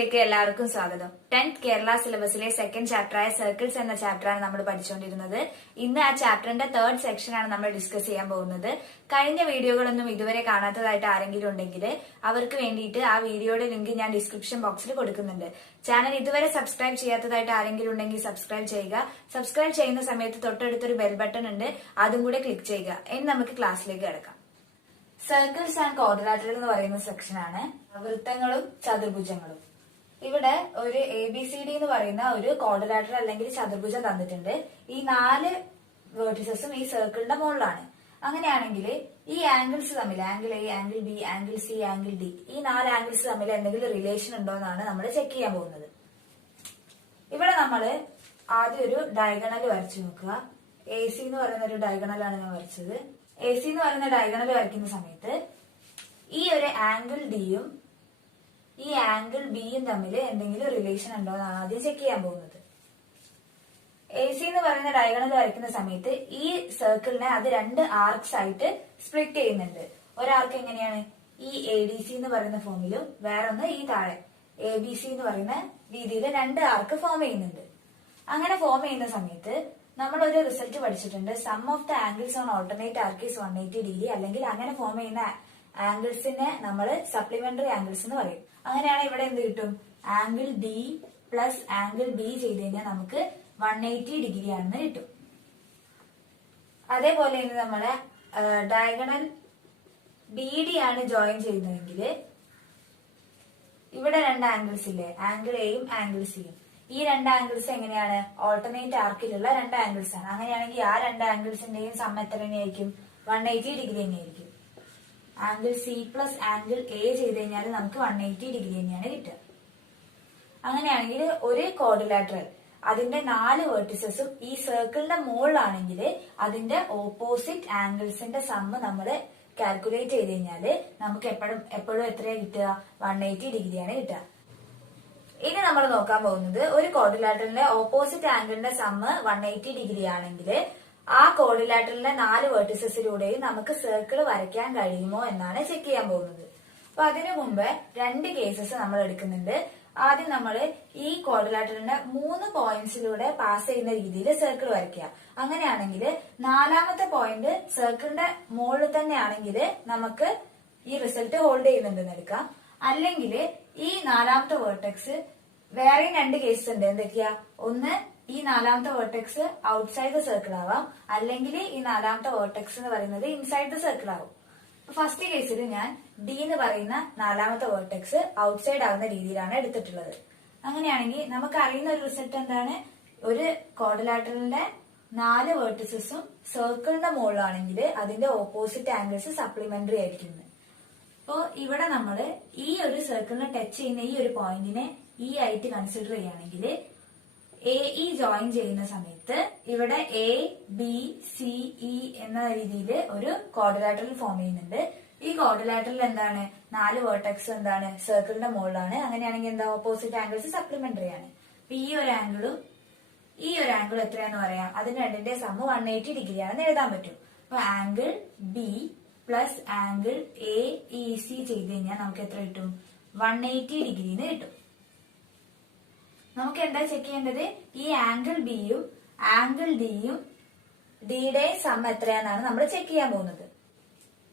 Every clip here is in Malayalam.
ക്ലാസ്സിലേക്ക് എല്ലാവർക്കും സ്വാഗതം. 10th കേരള സിലബസിലെ സെക്കൻഡ് ചാപ്റ്ററായ സർക്കിൾസ് എന്ന ചാപ്റ്ററാണ് നമ്മൾ പഠിച്ചുകൊണ്ടിരുന്നത്. ഇന്ന് ആ ചാപ്റ്ററിന്റെ തേർഡ് സെക്ഷനാണ് നമ്മൾ ഡിസ്കസ് ചെയ്യാൻ പോകുന്നത്. കഴിഞ്ഞ വീഡിയോകളൊന്നും ഇതുവരെ കാണാത്തതായിട്ട് ആരെങ്കിലും ഉണ്ടെങ്കിൽ അവർക്ക് വേണ്ടിയിട്ട് ആ വീഡിയോയുടെ ലിങ്ക് ഞാൻ ഡിസ്ക്രിപ്ഷൻ ബോക്സിൽ കൊടുക്കുന്നുണ്ട്. ചാനൽ ഇതുവരെ സബ്സ്ക്രൈബ് ചെയ്യാത്തതായിട്ട് ആരെങ്കിലും ഉണ്ടെങ്കിൽ സബ്സ്ക്രൈബ് ചെയ്യുക. സബ്സ്ക്രൈബ് ചെയ്യുന്ന സമയത്ത് തൊട്ടടുത്തൊരു ബെൽ ബട്ടൺ ഉണ്ട്, അതും കൂടെ ക്ലിക്ക് ചെയ്യുക. ഇനി നമുക്ക് ക്ലാസ്സിലേക്ക് കിടക്കാം. സർക്കിൾസ് ആൻഡ് ക്വാഡ്രിലാറ്ററൽ എന്ന് പറയുന്ന സെക്ഷനാണ് വൃത്തങ്ങളും ചതുർഭുജങ്ങളും. ഇവിടെ ഒരു ABCD എന്ന് പറയുന്ന ഒരു ക്വാഡ്രിലാറ്ററൽ അല്ലെങ്കിൽ ചതുർഭുജം തന്നിട്ടുണ്ട്. ഈ 4 വേർട്ടിസസും ഈ സർക്കിളിന്റെ മുകളിലാണ്. അങ്ങനെയാണെങ്കിൽ ഈ ആംഗിൾസ് തമ്മിൽ angle A, angle B, angle C, angle D, ഈ 4 ആംഗിൾസ് തമ്മിൽ എന്തെങ്കിലും റിലേഷൻ ഉണ്ടോ എന്നാണ് നമ്മൾ ചെക്ക് ചെയ്യാൻ പോകുന്നത്. ഇവിടെ നമ്മൾ ആദ്യം ഒരു ഡയഗണൽ വരച്ചു നോക്കുക. AC എന്ന് പറയുന്ന ഒരു ഡയഗണലാണ് ഞാൻ വരച്ചത്. AC എന്ന് പറയുന്ന ഡയഗണൽ വരയ്ക്കുന്ന സമയത്ത് ഈ ഒരു ആംഗിൾ ഡിയും ഈ ആംഗിൾ ബിയും തമ്മിൽ എന്തെങ്കിലും റിലേഷൻ ഉണ്ടോ എന്നാണ് ആദ്യം ചെക്ക് ചെയ്യാൻ പോകുന്നത്. AC എന്ന് പറയുന്ന ഡയഗണൽ വരയ്ക്കുന്ന സമയത്ത് ഈ സർക്കിളിനെ അത് 2 ആർക്സ് ആയിട്ട് സ്പ്ലിറ്റ് ചെയ്യുന്നുണ്ട്. ഒരാർക്ക് എങ്ങനെയാണ് ഈ ADC എന്ന് പറയുന്ന ഫോമിലും വേറൊന്ന് ഈ താഴെ ABC എന്ന് പറയുന്ന രീതിയിൽ 2 ആർക്ക് ഫോം ചെയ്യുന്നുണ്ട്. അങ്ങനെ ഫോം ചെയ്യുന്ന സമയത്ത് നമ്മൾ ഒരു റിസൾട്ട് പഠിച്ചിട്ടുണ്ട്. Sum of the angles on alternate arc is 180 degree. അല്ലെങ്കിൽ അങ്ങനെ ഫോം ചെയ്യുന്ന ആംഗിൾസിനെ നമ്മൾ സപ്ലിമെന്ററി ആംഗിൾസ് എന്ന് പറയും. അങ്ങനെയാണ് ഇവിടെ എന്ത് കിട്ടും? Angle D plus angle B ചെയ്ത് കഴിഞ്ഞാൽ നമുക്ക് 180 ഡിഗ്രി ആണെന്ന് കിട്ടും. അതേപോലെ ഇനി നമ്മളെ ഡയഗണൽ BD ആണ് ജോയിൻ ചെയ്യുന്നതെങ്കിൽ ഇവിടെ 2 ആംഗിൾസ് ഇല്ലേ, ആംഗിൾ എയും ആംഗിൾ സിയും. ഈ 2 ആംഗിൾസ് എങ്ങനെയാണ്? ഓൾട്ടർനേറ്റ് ആർക്കിലുള്ള 2 ആംഗിൾസ് ആണ്. അങ്ങനെയാണെങ്കിൽ ആ 2 ആംഗിൾസിന്റെയും സം എത്ര തന്നെയായിരിക്കും? 180 ഡിഗ്രി തന്നെയായിരിക്കും. Angle C plus angle A ചെയ്ത് കഴിഞ്ഞാൽ നമുക്ക് 180 ഡിഗ്രി തന്നെയാണ് കിട്ടുക. അങ്ങനെയാണെങ്കിൽ ഒരു ക്വാഡ്രിലാറ്ററൽ അതിന്റെ 4 വേർട്ടിസസും ഈ സർക്കിളിന്റെ മുകളിലാണെങ്കിൽ അതിന്റെ ഓപ്പോസിറ്റ് ആംഗിൾസിന്റെ സമ്മ് നമ്മൾ കാൽക്കുലേറ്റ് ചെയ്ത് കഴിഞ്ഞാൽ നമുക്ക് എപ്പോഴും എത്രയാണ് കിട്ടുക? 180 ഡിഗ്രിയാണ് കിട്ടുക. ഇനി നമ്മൾ നോക്കാൻ പോകുന്നത് ഒരു ക്വാഡ്രിലാറ്ററലിന്റെ ഓപ്പോസിറ്റ് ആംഗിളിന്റെ സമ്മ് 180 ഡിഗ്രി ആണെങ്കിൽ ആ ക്വാഡ്രിലാറ്ററലിന്റെ 4 വേർട്ടിസസിലൂടെയും നമുക്ക് സർക്കിൾ വരയ്ക്കാൻ കഴിയുമോ എന്നാണ് ചെക്ക് ചെയ്യാൻ പോകുന്നത്. അപ്പൊ അതിനു മുമ്പ് 2 കേസസ് നമ്മൾ എടുക്കുന്നുണ്ട്. ആദ്യം നമ്മൾ ഈ ക്വാഡ്രിലാറ്ററലിന്റെ 3 പോയിന്റ്സിലൂടെ പാസ് ചെയ്യുന്ന രീതിയിൽ സർക്കിൾ വരയ്ക്കുക. അങ്ങനെയാണെങ്കിൽ 4ാമത്തെ പോയിന്റ് സർക്കിളിന്റെ മുകളിൽ തന്നെ ആണെങ്കിൽ നമുക്ക് ഈ റിസൾട്ട് ഹോൾഡ് ചെയ്യുന്നുണ്ടെന്ന് എടുക്കാം. അല്ലെങ്കിൽ ഈ 4ാമത്തെ വേർട്ടെക്സ് വേറെയും 2 കേസസ് ഉണ്ട്. എന്തൊക്കെയാ? ഒന്ന്, ഈ 4ാമത്തെ വേർട്ടെക്സ് ഔട്ട്സൈഡ് ദ സർക്കിൾ ആവാം, അല്ലെങ്കിൽ ഈ 4ാമത്തെ വേർട്ടെക്സ് എന്ന് പറയുന്നത് ഇൻസൈഡ് ദ സർക്കിൾ ആവും. ഫസ്റ്റ് കേസിൽ ഞാൻ ഡി എന്ന് പറയുന്ന 4ാമത്തെ വേർട്ടെക്സ് ഔട്ട്സൈഡ് ആവുന്ന രീതിയിലാണ് എടുത്തിട്ടുള്ളത്. അങ്ങനെയാണെങ്കിൽ നമുക്ക് അറിയുന്ന ഒരു റിസൾട്ട് എന്താണ്? ഒരു ക്വാഡ്രിലാറ്ററലിന്റെ 4 വേർട്ടിസസും സർക്കിളിന്റെ മുകളിലാണെങ്കിൽ അതിന്റെ ഓപ്പോസിറ്റ് ആംഗിൾസ് സപ്ലിമെന്ററി ആയിരിക്കും. അപ്പോ ഇവിടെ നമ്മൾ ഈ ഒരു സർക്കിളിനെ ടച്ച് ചെയ്യുന്ന ഈ ഒരു പോയിന്റിനെ E ആയിട്ട് കൺസിഡർ ചെയ്യുകയാണെങ്കിൽ AE ജോയിൻ ചെയ്യുന്ന സമയത്ത് ഇവിടെ ABCE എന്ന രീതിയിൽ ഒരു ക്വാഡ്രിലാറ്ററൽ ഫോം ചെയ്യുന്നുണ്ട്. ഈ ക്വാഡ്രിലാറ്ററൽ എന്താണ്? 4 വേർട്ടെക്സ് എന്താണ്? സർക്കിളിന്റെ മുകളിലാണ്. അങ്ങനെയാണെങ്കിൽ എന്താ? ഓപ്പോസിറ്റ് ആംഗിൾസ് സപ്ലിമെന്ററി ആണ്. അപ്പൊ ഈ ഒരു ആംഗിളും ഈ ഒരു ആംഗിൾ എത്രയാന്ന് പറയാം? അതിന് രണ്ടിന്റെ സമ്മ് 180 ഡിഗ്രി ആണെന്ന് എഴുതാൻ പറ്റും. അപ്പൊ angle B plus angle AEC ചെയ്ത് കഴിഞ്ഞാൽ നമുക്ക് എത്ര കിട്ടും? 180 ഡിഗ്രിന്ന് കിട്ടും. നമുക്ക് എന്താ ചെക്ക് ചെയ്യേണ്ടത്? ഈ ആംഗിൾ ബിയും ആംഗിൾ ഡിയും ഡിയുടെ സം എത്രയാണെന്നാണ് നമ്മൾ ചെക്ക് ചെയ്യാൻ പോകുന്നത്.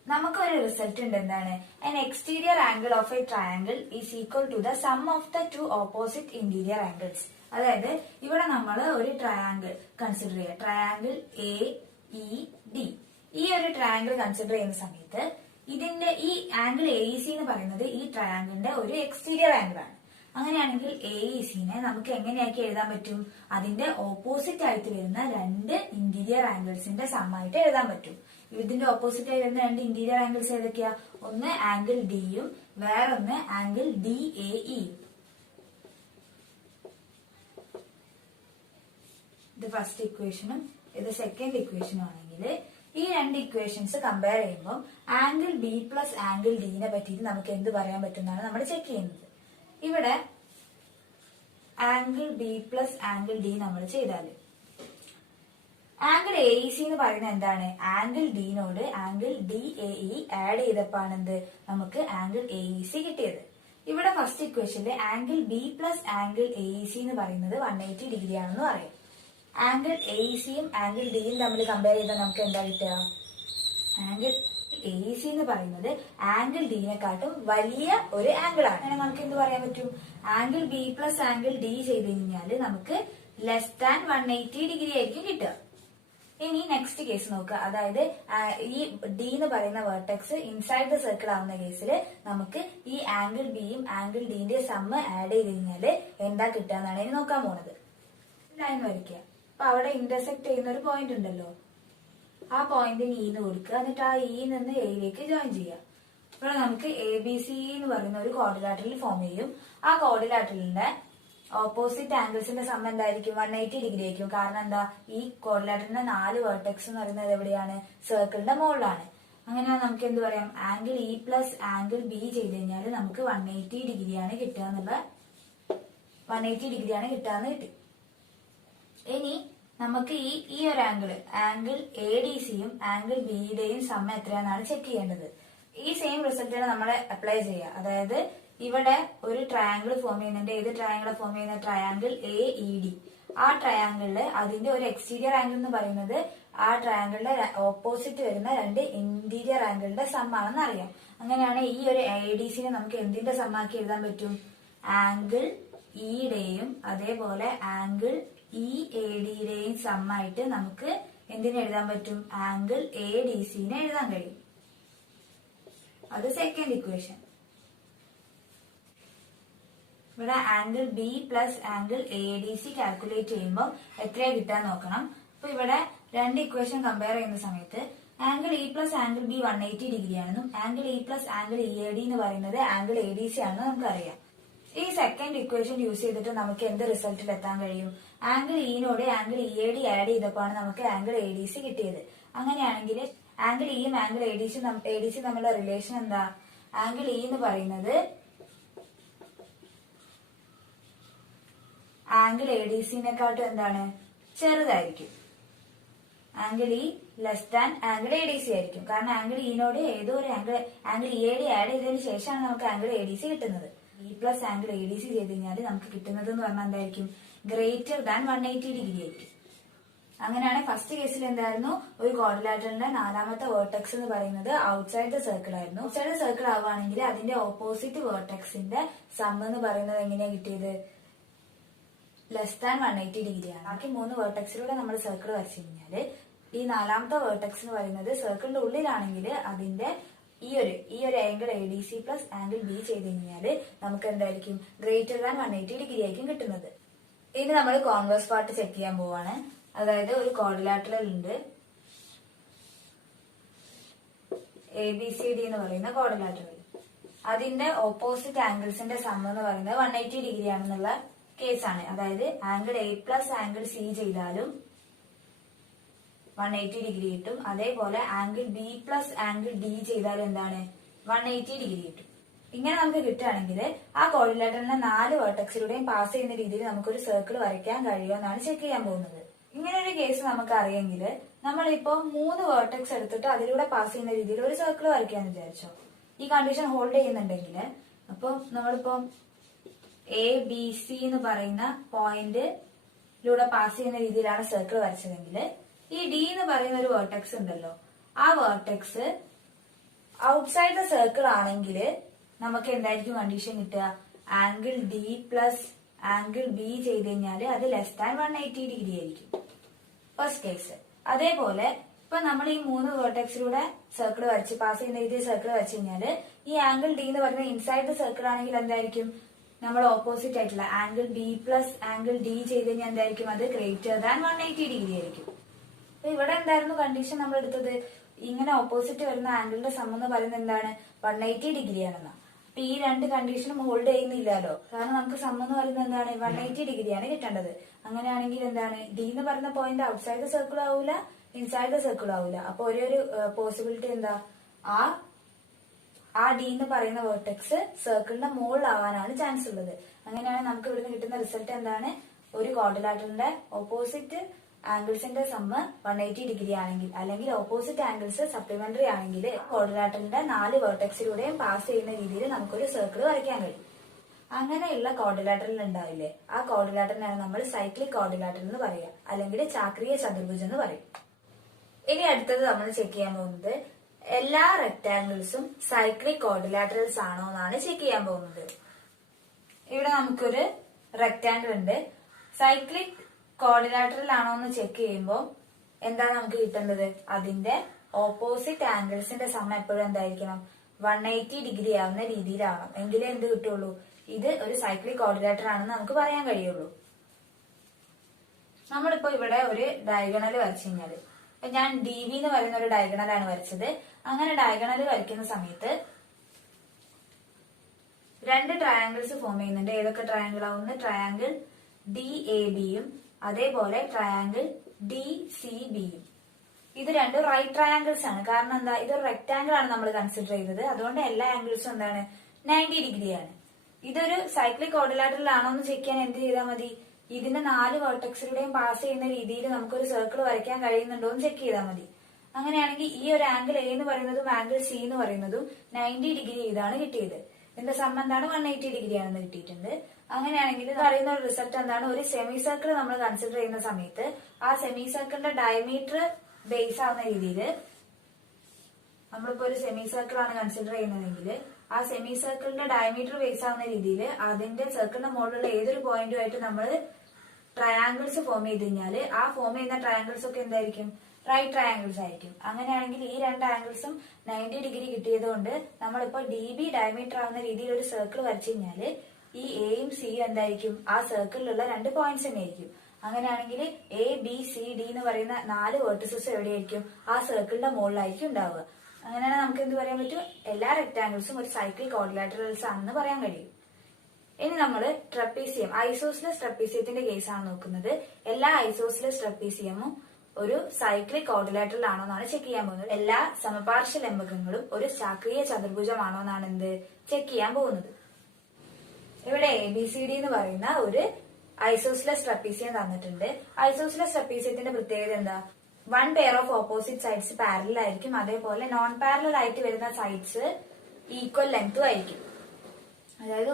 നമുക്കൊരു റിസൾട്ട് ഉണ്ട്. എന്താണ്? an exterior angle of a triangle is equal to the sum of the 2 opposite interior angles. അതായത് ഇവിടെ നമ്മൾ ഒരു ട്രയാങ്കിൾ കൺസിഡർ ചെയ്യുക. Triangle AED. ഈ ഒരു ട്രയാങ്കിൾ കൺസിഡർ ചെയ്യുന്ന സമയത്ത് ഇതിന്റെ ഈ ആംഗിൾ AEC എന്ന് പറയുന്നത് ഈ ട്രയാങ്കിളിന്റെ ഒരു എക്സ്റ്റീരിയർ ആംഗിൾ ആണ്. അങ്ങനെയാണെങ്കിൽ AECനെ നമുക്ക് എങ്ങനെയാക്കി എഴുതാൻ പറ്റും? അതിന്റെ ഓപ്പോസിറ്റ് ആയിട്ട് വരുന്ന 2 ഇന്റീരിയർ ആംഗിൾസിന്റെ സമ്മായിട്ട് എഴുതാൻ പറ്റും. ഇതിന്റെ ഓപ്പോസിറ്റ് ആയി വരുന്ന 2 ഇന്റീരിയർ ആംഗിൾസ് ഏതൊക്കെയാ? ഒന്ന് ആംഗിൾ ഡിയും വേറൊന്ന് ആംഗിൾ DAE. ഇത് ഫസ്റ്റ് ഇക്വേഷനും ഇത് സെക്കൻഡ് ഇക്വേഷനും ആണെങ്കിൽ ഈ 2 ഇക്വേഷൻസ് കമ്പയർ ചെയ്യുമ്പോൾ ആംഗിൾ B പ്ലസ് ആംഗിൾ ഡിനെ പറ്റിയിട്ട് നമുക്ക് എന്ത് പറയാൻ പറ്റുന്നതാണ് നമ്മൾ ചെക്ക് ചെയ്യുന്നത്. ഇവിടെ angle B plus angle D നമ്മൾ ചെയ്താൽ ആംഗിൾ AEC എന്ന് പറയുന്നത് എന്താണ്? ആംഗിൾ ഡിനോട് ആംഗിൾ DAE ആഡ് ചെയ്തപ്പോഴാണ് എന്ത് നമുക്ക് ആംഗിൾ AEC കിട്ടിയത്. ഇവിടെ ഫസ്റ്റ് ഇക്വേഷനിൽ angle B plus angle A C എന്ന് പറയുന്നത് 180 ഡിഗ്രി ആണെന്ന് പറയാം. ആംഗിൾ എ സിയും ആംഗിൾ ഡിയും തമ്മിൽ കമ്പയർ ചെയ്താൽ നമുക്ക് എന്താ കിട്ടുക? ആംഗിൾ എ സി എന്ന് പറയുന്നത് ആംഗിൾ ഡിനെക്കാട്ടും വലിയ ഒരു ആംഗിൾ ആണ്. അങ്ങനെ നമുക്ക് എന്ത് പറയാൻ പറ്റും? Angle B plus angle D ചെയ്ത് കഴിഞ്ഞാൽ നമുക്ക് ലെസ് ദാൻ 180 ഡിഗ്രി ആയിരിക്കും കിട്ടുക. ഇനി നെക്സ്റ്റ് കേസ് നോക്കുക. അതായത് ഈ ഡി എന്ന് പറയുന്ന വെർട്ടെക്സ് ഇൻസൈഡ് ദ സർക്കിൾ ആവുന്ന കേസിൽ നമുക്ക് ഈ ആംഗിൾ ബിയും ആംഗിൾ ഡിന്റെ സമ്മ് ആഡ് ചെയ്ത് കഴിഞ്ഞാല് എന്താ കിട്ടുക എന്നാണ് ഇനി നോക്കാൻ പോണത്. ലൈൻ വരയ്ക്കുക. അപ്പൊ അവിടെ ഇന്റർസെക്ട് ചെയ്യുന്ന ഒരു പോയിന്റ് ഉണ്ടല്ലോ, ആ പോയിന്റിന് ഇന്ന് കൊടുക്കുക. എന്നിട്ട് ആ ഇ നിന്ന് എയിലേക്ക് ജോയിൻ ചെയ്യുക. ഇവിടെ നമുക്ക് എ ബി സി എന്ന് പറയുന്ന ഒരു ക്വാഡ്രിലാറ്ററൽ ഫോം ചെയ്യും. ആ ക്വാഡ്രിലാറ്ററലിന്റെ ഓപ്പോസിറ്റ് ആംഗിൾസിന്റെ സമ്മ എന്തായിരിക്കും? 180 ഡിഗ്രി ആയിരിക്കും. കാരണം എന്താ? ഈ ക്വാഡ്രിലാറ്ററിന്റെ 4 വെർട്ടെക്സ് എന്ന് പറയുന്നത് എവിടെയാണ്? സർക്കിളിന്റെ മുകളിലാണ്. അങ്ങനെ നമുക്ക് എന്ത് പറയാം? Angle E plus angle B ചെയ്ത് കഴിഞ്ഞാൽ നമുക്ക് 180 ഡിഗ്രിയാണ് കിട്ടുക എന്നുള്ള 180 ഡിഗ്രിയാണ് കിട്ടാന്ന് കിട്ടി. ഇനി നമുക്ക് ഈ ഒരു ആംഗിൾ എ ഡി സിയും ആംഗിൾ ബിയുടെയും സമ്മ എത്രയാണെന്നാണ് ചെക്ക് ചെയ്യേണ്ടത്. ഈ സെയിം റിസൾട്ടാണ് നമ്മൾ അപ്ലൈ ചെയ്യുക. അതായത് ഇവിടെ ഒരു ട്രയാങ്കിൾ ഫോം ചെയ്യുന്നുണ്ട്. ഏത് ട്രയാങ്കിൾ ഫോം ചെയ്യുന്ന? Triangle A E D. ആ ട്രയാങ്കിളില് അതിന്റെ ഒരു എക്സ്റ്റീരിയർ ആംഗിൾ എന്ന് പറയുന്നത് ആ ട്രയാങ്കിളിന്റെ ഓപ്പോസിറ്റ് വരുന്ന രണ്ട് ഇന്റീരിയർ ആംഗിളിന്റെ സമ്മാണെന്ന് അറിയാം. അങ്ങനെയാണ് ഈ ഒരു എ ഡി സിനെ നമുക്ക് എന്തിന്റെ സമ്മാക്കി എഴുതാൻ പറ്റും? ആംഗിൾ ഇയുടെയും അതേപോലെ ആംഗിൾ ഇ എ ഡിയുടെയും സമ്മായിട്ട് നമുക്ക് എന്തിനെ എഴുതാൻ പറ്റും? ആംഗിൾ എ ഡി സിനെ എഴുതാൻ കഴിയും. അത് സെക്കൻഡ് ഇക്വേഷൻ. ഇവിടെ angle B plus angle A D C calculate ചെയ്യുമ്പോൾ എത്രയാ കിട്ടാൻ നോക്കണം. അപ്പൊ ഇവിടെ രണ്ട് ഇക്വേഷൻ കമ്പയർ ചെയ്യുന്ന സമയത്ത് angle E plus angle B 180 degree ആണെന്നും angle E plus angle E A D എന്ന് പറയുന്നത് ആംഗിൾ എ ഡി സി ആണെന്ന് നമുക്കറിയാം. ഈ സെക്കൻഡ് ഇക്വേഷൻ യൂസ് ചെയ്തിട്ട് നമുക്ക് എന്ത് റിസൾട്ടിൽ എത്താൻ കഴിയും? ആംഗിൾ ഇനോട് angle E A D add ചെയ്തപ്പോഴാണ് നമുക്ക് ആംഗിൾ എ ഡി സി കിട്ടിയത്. അങ്ങനെയാണെങ്കിൽ ആംഗിൾ ഇയും ആംഗിൾ എ ഡി സി തമ്മിലുള്ള റിലേഷൻ എന്താ? ആംഗിൾ ഇ എന്ന് പറയുന്നത് ആംഗിൾ എ ഡി സിനെക്കാട്ടും എന്താണ്? ചെറുതായിരിക്കും. Angle E less than angle A D C ആയിരിക്കും. കാരണം ആംഗിൾ ഇനോട് ഏതോ ഒരു angle E A D add ചെയ്തതിനു ശേഷമാണ് നമുക്ക് ആംഗിൾ എ ഡി സി കിട്ടുന്നത്. E plus angle A D C ചെയ്ത് കഴിഞ്ഞാൽ നമുക്ക് കിട്ടുന്നത് എന്ന് പറഞ്ഞാൽ എന്തായിരിക്കും? ഗ്രേറ്റർ ദാൻ 180 ഡിഗ്രി ആയിരിക്കും. അങ്ങനെയാണ് ഫസ്റ്റ് കേസിൽ എന്തായിരുന്നു? ഒരു ക്വാഡ്രിലാറ്ററലിന്റെ 4ാമത്തെ വേർട്ടെക്സ് എന്ന് പറയുന്നത് ഔട്ട്സൈഡ് ദ സർക്കിൾ ആയിരുന്നു. ഔട്ട്സൈഡ് ദ സർക്കിൾ ആവുകയാണെങ്കിൽ അതിന്റെ ഓപ്പോസിറ്റ് വേർട്ടെക്സിന്റെ സം എന്ന് പറയുന്നത് എങ്ങനെയാ കിട്ടിയത്? ലെസ് ദാൻ 180 ഡിഗ്രിയാണ്. ബാക്കി 3 വേർട്ടെക്സിലൂടെ നമ്മൾ സർക്കിൾ വരച്ചു കഴിഞ്ഞാല് ഈ 4ാമത്തെ വേർട്ടെക്സ് എന്ന് പറയുന്നത് സർക്കിളിന്റെ ഉള്ളിലാണെങ്കിൽ അതിന്റെ ഈ ഒരു angle A D C plus angle B ചെയ്ത് കഴിഞ്ഞാല് നമുക്ക് എന്തായിരിക്കും? ഗ്രേറ്റർ ദാൻ 180 ഡിഗ്രി ആയിരിക്കും കിട്ടുന്നത്. ഇനി നമ്മൾ കോൺവേഴ്സ് പാർട്ട് ചെക്ക് ചെയ്യാൻ പോവാണ്. അതായത് ഒരു ക്വാഡ്രിലാറ്ററൽ ഉണ്ട്, എ ബി സി ഡി എന്ന് പറയുന്ന ക്വാഡ്രിലാറ്ററൽ. അതിന്റെ ഓപ്പോസിറ്റ് ആംഗിൾസിന്റെ സം എന്ന് പറയുന്നത് 180 ഡിഗ്രി ആണെന്നുള്ള കേസാണ്. അതായത് angle A plus angle C ചെയ്താലും 180 ഡിഗ്രി കിട്ടും. അതേപോലെ angle B plus angle D ചെയ്താലും എന്താണ്? 180 ഡിഗ്രി കിട്ടും. ഇങ്ങനെ നമുക്ക് കിട്ടുകയാണെങ്കിൽ ആ ക്വാഡ്രിലാറ്ററലിന്റെ 4 വേർട്ടെക്സിലൂടെയും പാസ് ചെയ്യുന്ന രീതിയിൽ നമുക്കൊരു സർക്കിൾ വരയ്ക്കാൻ കഴിയുമെന്നാണ് ചെക്ക് ചെയ്യാൻ പോകുന്നത്. ഇങ്ങനെ ഒരു കേസ് നമുക്ക് അറിയെങ്കിൽ നമ്മളിപ്പോ 3 വേർട്ടെക്സ് എടുത്തിട്ട് അതിലൂടെ പാസ് ചെയ്യുന്ന രീതിയിൽ ഒരു സർക്കിൾ വരയ്ക്കാന്ന് വിചാരിച്ചോ. ഈ കണ്ടീഷൻ ഹോൾഡ് ചെയ്യുന്നുണ്ടെങ്കിൽ അപ്പൊ നമ്മളിപ്പോ എ ബി സി എന്ന് പറയുന്ന പോയിന്റിലൂടെ പാസ് ചെയ്യുന്ന രീതിയിലാണ് സർക്കിൾ വരച്ചതെങ്കിൽ ഈ ഡി എന്ന് പറയുന്ന ഒരു വേർട്ടെക്സ് ഉണ്ടല്ലോ, ആ വേർട്ടെക്സ് ഔട്ട്സൈഡ് ദ സർക്കിൾ ആണെങ്കിൽ നമുക്ക് എന്തായിരിക്കും കണ്ടീഷൻ കിട്ടുക? Angle D plus angle B ചെയ്ത് കഴിഞ്ഞാൽ അത് ലെസ് ദാൻ 180 ഡിഗ്രി ആയിരിക്കും ഫസ്റ്റ് കേസ്. അതേപോലെ ഇപ്പൊ നമ്മൾ ഈ 3 വേർട്ടെക്സിലൂടെ സർക്കിൾ വരച്ച് പാസ് ചെയ്യുന്ന രീതിയിൽ സർക്കിൾ വരച്ചു കഴിഞ്ഞാല് ഈ ആംഗിൾ ഡി എന്ന് പറയുന്നത് ഇൻസൈഡ് ദ സർക്കിൾ ആണെങ്കിൽ എന്തായിരിക്കും? നമ്മൾ ഓപ്പോസിറ്റ് ആയിട്ടുള്ള angle B plus angle D ചെയ്ത് കഴിഞ്ഞാൽ എന്തായിരിക്കും? അത് ഗ്രേറ്റർ ദാൻ 180 ഡിഗ്രി ആയിരിക്കും. അപ്പൊ ഇവിടെ എന്തായിരുന്നു കണ്ടീഷൻ നമ്മൾ എടുത്തത്? ഇങ്ങനെ ഓപ്പോസിറ്റ് വരുന്ന ആംഗിളിന്റെ സം എന്ന് പറയുന്നത് എന്താണ്? 180 ഡിഗ്രി ആണെന്നാ. അപ്പൊ ഈ രണ്ട് കണ്ടീഷനും ഹോൾഡ് ചെയ്യുന്നില്ലല്ലോ. കാരണം നമുക്ക് സം എന്ന് പറയുന്നത് എന്താണ്? 180 ഡിഗ്രിയാണ് കിട്ടേണ്ടത്. അങ്ങനെയാണെങ്കിൽ എന്താണ്? ഡി എന്ന് പറയുന്ന പോയിന്റ് ഔട്ട്സൈഡ് ദ സർക്കിൾ ആവൂല, ഇൻസൈഡ് ദ സർക്കിൾ ആവൂല. അപ്പൊ ഒരു പോസിബിലിറ്റി എന്താ? ആ ഡി എന്ന് പറയുന്ന വേർട്ടെക്സ് സർക്കിളിന്റെ മുകളിലാവാനാണ് ചാൻസ് ഉള്ളത്. അങ്ങനെയാണ് നമുക്ക് ഇവിടുന്ന് കിട്ടുന്ന റിസൾട്ട് എന്താണ്? ഒരു ക്വാഡ്രിലാറ്ററലിന്റെ ഓപ്പോസിറ്റ് ആംഗിൾസിന്റെ സമ്മ് 180 ഡിഗ്രി ആണെങ്കിൽ അല്ലെങ്കിൽ ഓപ്പോസിറ്റ് ആംഗിൾസ് സപ്ലിമെന്ററി ആണെങ്കിൽ ക്വാഡ്രിലാറ്ററലിന്റെ 4 വേർട്ടെക്സിലൂടെയും പാസ് ചെയ്യുന്ന രീതിയിൽ നമുക്കൊരു സർക്കിൾ വരയ്ക്കാൻ കഴിയും. അങ്ങനെയുള്ള ക്വാഡ്രിലാറ്ററൽ ഉണ്ടാവില്ലേ, ആ ക്വാഡ്രിലാറ്ററിനാണ് നമ്മൾ സൈക്ലിക് ക്വാഡ്രിലാറ്ററൽ എന്ന് പറയുക, അല്ലെങ്കിൽ ചാക്രീയ ചതുർഭുജം എന്ന് പറയും. ഇനി അടുത്തത് നമ്മൾ ചെക്ക് ചെയ്യാൻ പോകുന്നത് എല്ലാ റെക്ടാംഗിൾസും സൈക്ലിക് ക്വാഡ്രിലാറ്ററൽസ് ആണോ എന്നാണ് ചെക്ക് ചെയ്യാൻ പോകുന്നത്. ഇവിടെ നമുക്കൊരു റെക്ടാംഗിൾ ഉണ്ട്. സൈക്ലിക് ക്വാഡ്രിലാറ്ററൽ ആണോ എന്ന് ചെക്ക് ചെയ്യുമ്പോൾ എന്താണ് നമുക്ക് കിട്ടുന്നത്? അതിന്റെ ഓപ്പോസിറ്റ് ആംഗിൾസിന്റെ സം എപ്പോഴും എന്തായിരിക്കണം? 180 ഡിഗ്രി ആവുന്ന രീതിയിലാവണം. എങ്കിലേ എന്ത് കിട്ടുള്ളൂ? ഇത് ഒരു സൈക്ലിക് ക്വാഡ്രിലാറ്ററൽ ആണെന്ന് നമുക്ക് പറയാൻ കഴിയുള്ളൂ. നമ്മളിപ്പോ ഇവിടെ ഒരു ഡയഗണൽ വരച്ചു കഴിഞ്ഞാല്, ഞാൻ ഡി വി എന്ന് പറയുന്ന ഒരു ഡയഗണലാണ് വരച്ചത്. അങ്ങനെ ഡയഗണൽ വരയ്ക്കുന്ന സമയത്ത് രണ്ട് ട്രയാങ്കിൾസ് ഫോം ചെയ്യുന്നുണ്ട്. ഏതൊക്കെ ട്രയാങ്കിളാ? ഒന്ന് ട്രയാങ്കിൾ ഡി എ ബിയും അതേപോലെ ട്രയാങ്കിൾ ഡി സി ബിയും. ഇത് രണ്ടും റൈറ്റ് ട്രയാങ്കിൾസ് ആണ്. കാരണം എന്താ? ഇതൊരു റെക്ടാംഗിൾ ആണ് നമ്മൾ കൺസിഡർ ചെയ്തത്. അതുകൊണ്ട് എല്ലാ ആംഗിൾസും എന്താണ്? 90 ഡിഗ്രി ആണ്. ഇതൊരു സൈക്ലിക് ക്വാഡ്രിലാറ്ററൽ ആണോ എന്ന് ചെക്ക് ചെയ്യാൻ എന്ത് ചെയ്താൽ മതി? ഇതിന്റെ 4 വെർട്ടെക്സിലൂടെയും പാസ് ചെയ്യുന്ന രീതിയിൽ നമുക്കൊരു സർക്കിൾ വരയ്ക്കാൻ കഴിയുന്നുണ്ടോ എന്ന് ചെക്ക് ചെയ്താൽ മതി. അങ്ങനെയാണെങ്കിൽ ഈ ഒരു ആംഗിൾ എ എന്ന് പറയുന്നതും ആംഗിൾ സി എന്ന് പറയുന്നതും 90 ഡിഗ്രി ഇതാണ് കിട്ടിയത്. ഇതിന്റെ സം എന്താണ്? 180 ഡിഗ്രി ആണെന്ന് കിട്ടിയിട്ടുണ്ട്. അങ്ങനെയാണെങ്കിൽ ഇത് അറിയുന്ന ഒരു റിസൾട്ട് എന്താണ്? ഒരു സെമി സർക്കിൾ നമ്മൾ കൺസിഡർ ചെയ്യുന്ന സമയത്ത് ആ സെമി സർക്കിളിന്റെ ഡയമീറ്റർ ബേസ് ആവുന്ന രീതിയിൽ, നമ്മളിപ്പോ ഒരു സെമി സർക്കിൾ ആണ് കൺസിഡർ ചെയ്യുന്നതെങ്കിൽ ആ സെമി സർക്കിളിന്റെ ഡയമീറ്റർ ബേസ് ആവുന്ന രീതിയിൽ അതിന്റെ സർക്കിളിന്റെ മുകളിലുള്ള ഏതൊരു പോയിന്റുമായിട്ട് നമ്മൾ ട്രയാങ്കിൾസ് ഫോം ചെയ്ത് കഴിഞ്ഞാല് ആ ഫോം ചെയ്യുന്ന ട്രയാങ്കിൾസ് ഒക്കെ എന്തായിരിക്കും? റൈറ്റ് ട്രയാങ്കിൾസ് ആയിരിക്കും. അങ്ങനെയാണെങ്കിൽ ഈ രണ്ട് ആംഗിൾസും 90 ഡിഗ്രി കിട്ടിയതുകൊണ്ട് നമ്മളിപ്പോ ഡി ബി ഡയമീറ്റർ ആവുന്ന രീതിയിൽ ഒരു സർക്കിൾ വരച്ചു കഴിഞ്ഞാല് ഈ എയും സിയും എന്തായിരിക്കും? ആ സർക്കിളിലുള്ള രണ്ട് പോയിന്റ്സ് തന്നെ ആയിരിക്കും. അങ്ങനെയാണെങ്കിൽ എ ബി സി ഡി എന്ന് പറയുന്ന 4 വെർട്ടിസസ് എവിടെയായിരിക്കും? ആ സർക്കിളിന്റെ മുകളിലായിരിക്കും ഉണ്ടാവുക. അങ്ങനെയാണെങ്കിൽ നമുക്ക് എന്ത് പറയാൻ പറ്റും? എല്ലാ റെക്ടാംഗിൾസും ഒരു സൈക്ലിക് ക്വാഡ്രിലാറ്ററൽസ് ആണെന്ന് പറയാൻ കഴിയും. ഇനി നമ്മൾ ട്രപ്പീസിയം, ഐസോസിലസ് ട്രപ്പീസിയത്തിന്റെ കേസാണ് നോക്കുന്നത്. എല്ലാ ഐസോസിലസ് ട്രപ്പീസിയമും ഒരു സൈക്ലിക് ക്വാഡ്രിലാറ്ററൽ ആണോ എന്നാണ് ചെക്ക് ചെയ്യാൻ പോകുന്നത്. എല്ലാ സമപാർശ്വ ലംബകങ്ങളും ഒരു ചാക്രീയ ചതുർഭുജമാണോ എന്നാണ് എന്ത് ചെക്ക് ചെയ്യാൻ പോകുന്നത്. ഇവിടെ എ ബി സി ഡി എന്ന് പറയുന്ന ഒരു ഐസോസിലസ് ട്രപ്പീസിയം തന്നിട്ടുണ്ട്. ഐസോസിലസ് ട്രപ്പീസിയത്തിന്റെ പ്രത്യേകത എന്താ? 1 pair of opposite sides parallel ആയിരിക്കും. അതേപോലെ നോൺ പാരലൽ ആയിട്ട് വരുന്ന സൈഡ്സ് ഈക്വൽ ലെങ്തും ആയിരിക്കും. അതായത്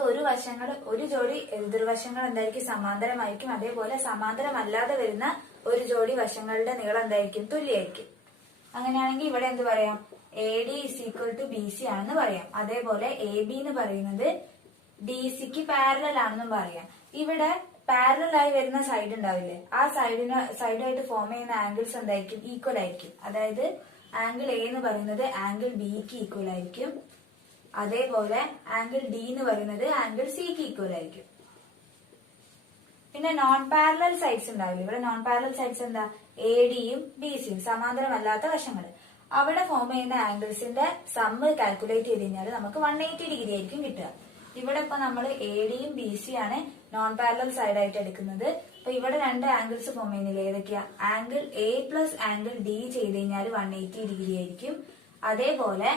ഒരു ജോഡി എതിർവശങ്ങൾ എന്തായിരിക്കും? സമാന്തരമായിരിക്കും. അതേപോലെ സമാന്തരമല്ലാതെ വരുന്ന ഒരു ജോഡി വശങ്ങളുടെ നീളം എന്തായിരിക്കും? തുല്യമായിരിക്കും. അങ്ങനെയാണെങ്കിൽ ഇവിടെ എന്ത് പറയാം? A D is equal to B C ആണെന്ന് പറയാം. അതേപോലെ എ ബി എന്ന് പറയുന്നത് ഡി സിക്ക് പാരലൽ ആണെന്നും പറയാം. ഇവിടെ പാരലൽ ആയി വരുന്ന സൈഡ് ഉണ്ടാവില്ലേ, ആ സൈഡായിട്ട് ഫോം ചെയ്യുന്ന ആംഗിൾസ് എന്തായിരിക്കും? ഈക്വൽ ആയിരിക്കും. അതായത് ആംഗിൾ എ എന്ന് പറയുന്നത് ആംഗിൾ ബിക്ക് ഈക്വൽ ആയിരിക്കും. അതേപോലെ ആംഗിൾ ഡി എന്ന് പറയുന്നത് ആംഗിൾ സിക്ക് ഈക്വൽ ആയിരിക്കും. പിന്നെ നോൺ പാരലൽ സൈഡ്സ് ഉണ്ടാവില്ല. ഇവിടെ നോൺ പാരലൽ സൈഡ്സ് എന്താ? എ ഡിയും ബി സിയും സമാന്തരമല്ലാത്ത വശങ്ങൾ. അവിടെ ഫോം ചെയ്യുന്ന ആംഗിൾസിന്റെ സമ്മ് കാൽക്കുലേറ്റ് ചെയ്ത് കഴിഞ്ഞാൽ നമുക്ക് 180 ഡിഗ്രി ആയിരിക്കും കിട്ടുക. ഇവിടെ ഇപ്പൊ നമ്മൾ എ ഡിയും ബി സി ആണ് നോൺ പാരലൽ സൈഡ് ആയിട്ട് എടുക്കുന്നത്. അപ്പൊ ഇവിടെ രണ്ട് ആംഗിൾസ് ഫോം ചെയ്യുന്നില്ല. ഏതൊക്കെയാ? Angle A plus angle D ചെയ്ത് കഴിഞ്ഞാൽ 180 ഡിഗ്രി ആയിരിക്കും. അതേപോലെ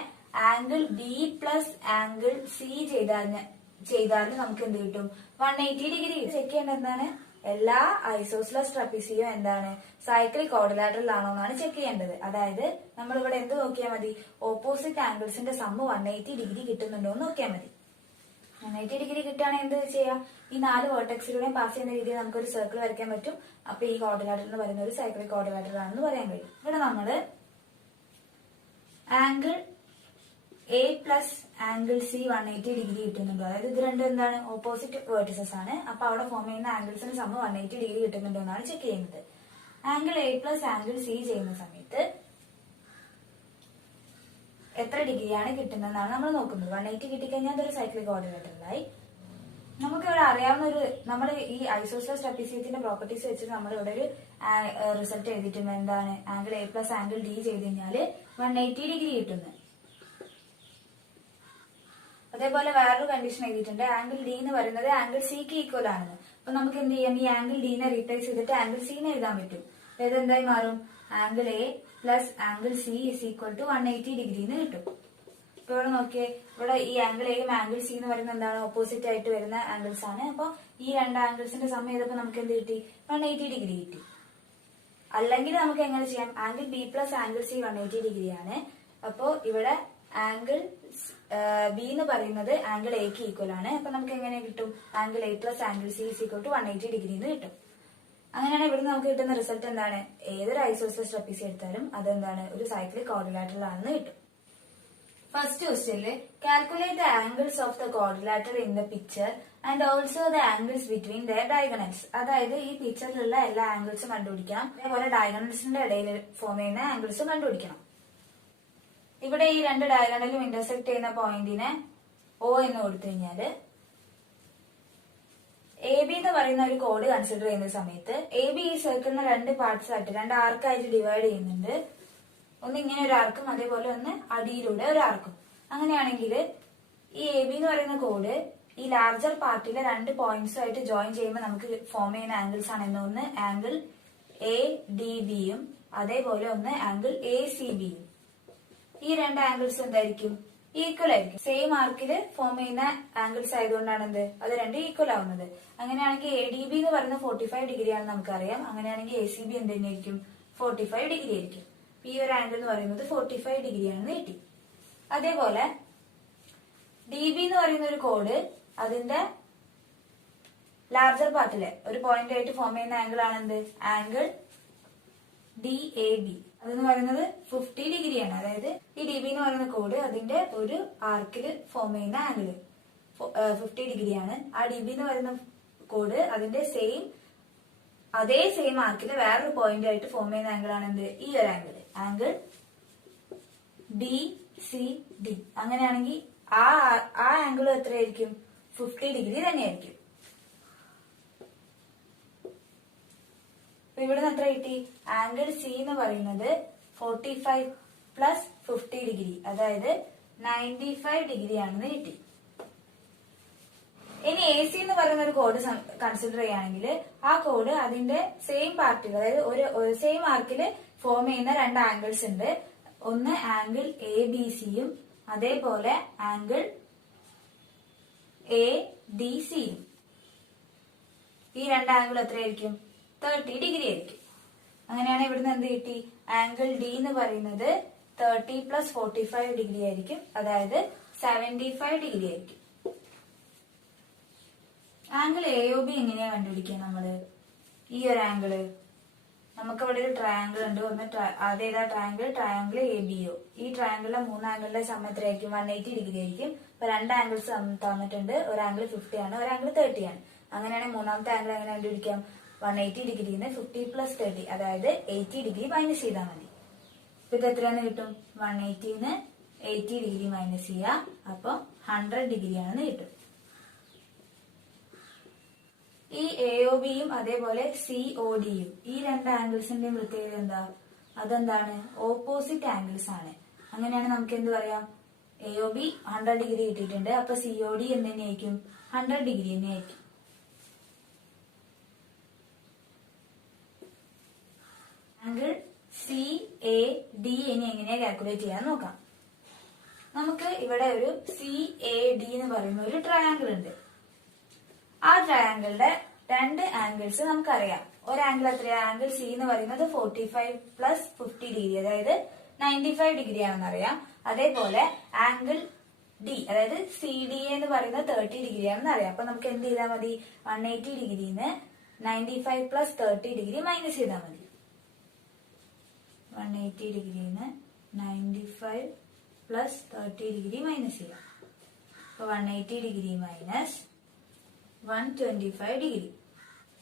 angle B plus angle C ചെയ്താൽ നമുക്ക് എന്ത് കിട്ടും? 180 ഡിഗ്രി. ചെക്ക് ചെയ്യേണ്ടത് എന്താണ്? എല്ലാ ഐസോസിലസ് ട്രപ്പീസിയും എന്താണ്? സൈക്ലിക് ക്വാഡ്രിലാറ്ററൽ ആണോ എന്നാണ് ചെക്ക് ചെയ്യേണ്ടത്. അതായത് നമ്മൾ ഇവിടെ എന്ത് നോക്കിയാൽ മതി? ഓപ്പോസിറ്റ് ആംഗിൾസിന്റെ സമ്മ് 180 ഡിഗ്രി കിട്ടുന്നുണ്ടോ എന്ന് നോക്കിയാൽ മതി. 180 ഡിഗ്രി കിട്ടുകയാണെങ്കിൽ എന്ത് ചെയ്യാം? ഈ 4 വെർട്ടെക്സിലൂടെ പാസ് ചെയ്യുന്ന രീതിയിൽ നമുക്കൊരു സർക്കിൾ വരയ്ക്കാൻ പറ്റും. അപ്പൊ ഈ ക്വാഡ്രിലാറ്ററൽ എന്ന് പറയുന്ന ഒരു സൈക്ലിക് ക്വാഡ്രിലാറ്ററൽ ആണെന്ന് പറയാൻ കഴിയും. ഇവിടെ നമ്മള് angle A plus angle C 180 degree കിട്ടുന്നുണ്ടോ? അതായത് ഇത് രണ്ടും എന്താണ്? ഓപ്പോസിറ്റ് വേർട്ടിസസ് ആണ്. അപ്പൊ അവിടെ ഫോം ചെയ്യുന്ന ആംഗിൾസിന് സമ്മ് 180 ഡിഗ്രി കിട്ടുന്നുണ്ടോ എന്നാണ് ചെക്ക് ചെയ്യുന്നത്. Angle A plus angle C ചെയ്യുന്ന സമയത്ത് എത്ര ഡിഗ്രിയാണ് കിട്ടുന്നതെന്നാണ് നമ്മൾ നോക്കുന്നത്. 180 കിട്ടിക്കഴിഞ്ഞാൽ അതൊരു സൈക്ലിക് ക്വാഡ്രിലാറ്ററലായി. നമുക്ക് ഇവിടെ അറിയാവുന്ന നമ്മൾ ഈ ഐസോസിലസ് ട്രപ്പീസിയത്തിന്റെ പ്രോപ്പർട്ടീസ് വെച്ചിട്ട് നമ്മൾ ഇവിടെ ഒരു റിസൾട്ട് എഴുതിയിട്ടുണ്ട്. എന്താണ്? Angle A plus angle D ചെയ്ത് കഴിഞ്ഞാൽ 180 ഡിഗ്രി കിട്ടുന്നത്. അതേപോലെ വേറൊരു കണ്ടീഷൻ എഴുതിയിട്ടുണ്ട്. ആംഗിൾ ഡി എന്ന് പറയുന്നത് ആംഗിൾ സിക്ക് ഈക്വൽ ആണെന്ന്. അപ്പൊ നമുക്ക് എന്ത് ചെയ്യാം? ഈ ആംഗിൾ ഡിനെ റീപ്ലേസ് ചെയ്തിട്ട് ആംഗിൾ സിനെ എഴുതാൻ പറ്റും. അതായത് എന്തായി മാറും? Angle A plus angle C is equal to 180 degree എന്ന് കിട്ടും. ഇപ്പൊ ഇവിടെ നോക്കിയേ, ഇവിടെ ഈ ആംഗിൾ എയും ആംഗിൾ സി എന്ന് പറയുന്നത് എന്താണ്? ഓപ്പോസിറ്റ് ആയിട്ട് വരുന്ന ആംഗിൾസ് ആണ്. അപ്പൊ ഈ രണ്ട് ആംഗിൾസിന്റെ സം ചെയ്തപ്പോ നമുക്ക് എന്ത് കിട്ടി? 180 ഡിഗ്രി കിട്ടി. അല്ലെങ്കിൽ നമുക്ക് എങ്ങനെ ചെയ്യാം? Angle B plus angle C 180 degree ആണ്. അപ്പോ ഇവിടെ ആംഗിൾ ബി എന്ന് പറയുന്നത് ആംഗിൾ എക്ക് ഈക്വൽ ആണ്. അപ്പൊ നമുക്ക് എങ്ങനെ കിട്ടും? Angle A plus angle C is equal to 180 degree എന്ന് കിട്ടും. അങ്ങനെയാണെങ്കിൽ ഇവിടെ നമുക്ക് കിട്ടുന്ന റിസൾട്ട് എന്താണ്? ഏതൊരു ഐസോസെലസ് ട്രപ്പീസ് എടുത്താലും അതെന്താണ്? ഒരു സൈക്ലിക് ക്വാഡ്രിലാറ്ററൽ ആണെന്ന് കിട്ടും. ഫസ്റ്റ് ക്വസ്റ്റ്യനില് calculate the angles of the quadrilateral in the picture and also the angles between the diagonals. അതായത് ഈ പിക്ചറിലുള്ള എല്ലാ ആംഗിൾസും കണ്ടുപിടിക്കണം, അതേപോലെ ഡയഗണൽസിന്റെ ഇടയിൽ ഫോം ചെയ്യുന്ന ആംഗിൾസും കണ്ടുപിടിക്കണം. ഇവിടെ ഈ രണ്ട് ഡയഗണലും ഇന്റർസെക്ട് ചെയ്യുന്ന പോയിന്റിനെ O എന്ന് കൊടുത്തു കഴിഞ്ഞാല് എ ബി എന്ന് പറയുന്ന ഒരു കോഡ് കൺസിഡർ ചെയ്യുന്ന സമയത്ത് എ ബി ഈ സർക്കിളിനെ രണ്ട് പാർട്സ് ആയിട്ട്, രണ്ട് ആർക്കായിട്ട് ഡിവൈഡ് ചെയ്യുന്നുണ്ട്. ഒന്ന് ഇങ്ങനെ ഒരു ആർക്കും അതേപോലെ ഒന്ന് അടിയിലൂടെ ഒരു ആർക്കും. അങ്ങനെയാണെങ്കിൽ ഈ എ ബി എന്ന് പറയുന്ന കോഡ് ഈ ലാർജർ പാർട്ടിലെ രണ്ട് പോയിന്റ്സും ആയിട്ട് ജോയിൻ ചെയ്യുമ്പോൾ നമുക്ക് ഫോം ചെയ്യുന്ന ആംഗിൾസ് ആണ്. ഒന്ന് ആംഗിൾ എ ഡി ബിയും അതേപോലെ ഒന്ന് ആംഗിൾ എ സി ബിയും. ഈ രണ്ട് ആംഗിൾസ് എന്തായിരിക്കും? ഈക്വൽ ആയിരിക്കും. സെയിം ആർക്കിൽ ഫോം ചെയ്യുന്ന ആംഗിൾസ് ആയതുകൊണ്ടാണ് എന്ത്? അത് രണ്ട് ഈക്വൽ ആവുന്നത്. അങ്ങനെയാണെങ്കിൽ എ ഡി ബി എന്ന് പറയുന്നത് 45 ഡിഗ്രി ആണെന്ന് നമുക്കറിയാം. അങ്ങനെയാണെങ്കിൽ എ സി ബി എന്ത് തന്നെയായിരിക്കും? 45 ഡിഗ്രി ആയിരിക്കും. ഈ ഒരു ആംഗിൾ എന്ന് പറയുന്നത് 45 ഡിഗ്രി ആണെന്ന് കിട്ടി. അതേപോലെ ഡി ബി എന്ന് പറയുന്ന ഒരു കോഡ് അതിന്റെ ലാർജർ പാർട്ടിലെ ഒരു പോയിന്റ് ആയിട്ട് ഫോം ചെയ്യുന്ന ആംഗിൾ ആണ് എന്ത്? Angle D A B. അതെന്ന് പറയുന്നത് 50 ഡിഗ്രിയാണ്. അതായത് ഈ ഡി ബി എന്ന് പറയുന്ന കോഡ് അതിന്റെ ഒരു ആർക്കിൽ ഫോം ചെയ്യുന്ന ആംഗിൾ 50 ഡിഗ്രിയാണ്. ആ ഡി ബി എന്ന് പറയുന്ന കോഡ് അതിന്റെ അതേ സെയിം ആർക്കിൽ വേറൊരു പോയിന്റ് ആയിട്ട് ഫോം ചെയ്യുന്ന ആംഗിൾ ആണ് എന്ത്? ഈ ഒരു angle, angle D C D. അങ്ങനെയാണെങ്കിൽ ആ ആംഗിൾ എത്രയായിരിക്കും? 50 ഡിഗ്രി തന്നെയായിരിക്കും. ഇവിടുന്ന് എത്ര കിട്ടി? ആംഗിൾ സി എന്ന് പറയുന്നത് 45 പ്ലസ് 50 ഡിഗ്രി, അതായത് 95 ഡിഗ്രി ആണെന്ന് കിട്ടി. ഇനി എ സി എന്ന് പറയുന്ന ഒരു കോഡ് കൺസിഡർ ചെയ്യുകയാണെങ്കിൽ ആ കോഡ് അതിന്റെ സെയിം പാർട്ടിൽ, അതായത് ഒരു സെയിം ആർക്കിൽ ഫോം ചെയ്യുന്ന രണ്ട് ആംഗിൾസ് ഉണ്ട്. ഒന്ന് ആംഗിൾ എ ബി സിയും അതേപോലെ ആംഗിൾ എ ഡി സിയും. ഈ രണ്ട് ആംഗിൾ എത്രയായിരിക്കും? 30 ഡിഗ്രി ആയിരിക്കും. അങ്ങനെയാണ് ഇവിടുന്ന് എന്ത് കിട്ടി? ആംഗിൾ ഡി എന്ന് പറയുന്നത് 30 പ്ലസ് 45 ഡിഗ്രി ആയിരിക്കും, അതായത് 75 ഡിഗ്രി ആയിരിക്കും. ആംഗിൾ എ ഒ ബി എങ്ങനെയാ കണ്ടുപിടിക്കുക നമ്മള്? ഈ ഒരു ആംഗിള് നമുക്കിവിടെ ഒരു ട്രയാംഗിൾ ഉണ്ട്. അതേതാ ട്രയാംഗിൾ എ ബി ഒ. ഈ ട്രയാംഗിളിലെ മൂന്ന് ആംഗിളിലെ സം എത്രയായിരിക്കും? 180 ഡിഗ്രി ആയിരിക്കും. ഇപ്പൊ രണ്ട് ആംഗിൾസ് തന്നിട്ടുണ്ട്. ഒരു ആംഗിൾ 50 ആണ്, ഒരു ആംഗിൾ 30 ആണ്. അങ്ങനെയാണെങ്കിൽ മൂന്നാമത്തെ ആംഗിൾ എങ്ങനെ കണ്ടുപിടിക്കാം? 180 ഡിഗ്രിന്ന് 50 പ്ലസ് 30, അതായത് 80 ഡിഗ്രി മൈനസ് ചെയ്താൽ മതി. ഇപ്പൊ ഇത് എത്രയാന്ന് കിട്ടും? 180ന്ന് 80 ഡിഗ്രി മൈനസ് ചെയ്യാം, അപ്പൊ 100 ഡിഗ്രി ആണെന്ന് കിട്ടും. ഈ എ ഒ ബിയും അതേപോലെ സി ഒ ഡിയും ഈ രണ്ട് ആംഗിൾസിന്റെയും പ്രത്യേകത എന്താ? അതെന്താണ്? ഓപ്പോസിറ്റ് ആംഗിൾസ് ആണ്. അങ്ങനെയാണ് നമുക്ക് എന്ത് പറയാം? എ ഒ ബി 100 ഡിഗ്രി കിട്ടിയിട്ടുണ്ട്, അപ്പൊ സി ഒ ഡി എന്ത് തന്നെയായിരിക്കും? 100 ഡിഗ്രി തന്നെയായിരിക്കും. ആംഗിൾ സി എ ഡി ഇനി എങ്ങനെയാ കാൽക്കുലേറ്റ് ചെയ്യാൻ നോക്കാം. നമുക്ക് ഇവിടെ ഒരു സി എ ഡി എന്ന് പറയുന്ന ഒരു ട്രയാംഗിൾ ഉണ്ട്. ആ ട്രയാംഗിളിന്റെ രണ്ട് ആംഗിൾസ് നമുക്കറിയാം. ഒരു ആംഗിൾ എത്രയാ? ആംഗിൾ സി എന്ന് പറയുന്നത് 45 പ്ലസ് 50 ഡിഗ്രി, അതായത് 95 ഡിഗ്രി ആണെന്ന് അറിയാം. അതേപോലെ ആംഗിൾ ഡി, അതായത് സി ഡി എന്ന് പറയുന്നത് 30 ഡിഗ്രി ആണെന്ന് അറിയാം. അപ്പൊ നമുക്ക് എന്ത് ചെയ്താൽ മതി? 180 ഡിഗ്രിന്ന് 95 പ്ലസ് 30 ഡിഗ്രി മൈനസ് ചെയ്താൽ മതി. 180 ഡിഗ്രിന്ന് 95 പ്ലസ് 30 ഡിഗ്രി മൈനസ് ചെയ്യാം. അപ്പൊ 180 ഡിഗ്രി മൈനസ് 125 ഡിഗ്രി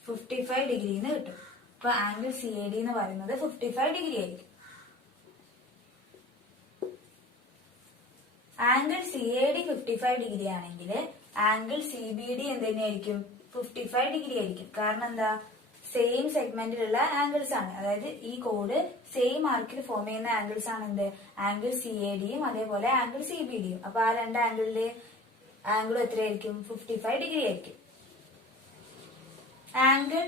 55 ഡിഗ്രിന്ന് കിട്ടും. അപ്പൊ ആംഗിൾ സി എ ഡി എന്ന് പറയുന്നത് 55 ഡിഗ്രി ആയിരിക്കും. Angle C A D 55 degree ആണെങ്കിൽ ആംഗിൾ സി ബി ഡി എന്ത് തന്നെയായിരിക്കും? 55 ഡിഗ്രി ആയിരിക്കും. കാരണം എന്താ? സെയിം സെഗ്മെന്റിലുള്ള ആംഗിൾസ് ആണ്. അതായത് ഈ കോഡ് സെയിം ആർക്കിൽ ഫോം ചെയ്യുന്ന ആംഗിൾസ് ആണ് എന്ത്? ആംഗിൾ സി എ ഡിയും അതേപോലെ ആംഗിൾ സി ബി ഡിയും. അപ്പൊ ആ രണ്ട് ആംഗിളിലെ ആംഗിൾ എത്രയായിരിക്കും? 55 ഡിഗ്രി ആയിരിക്കും. ആംഗിൾ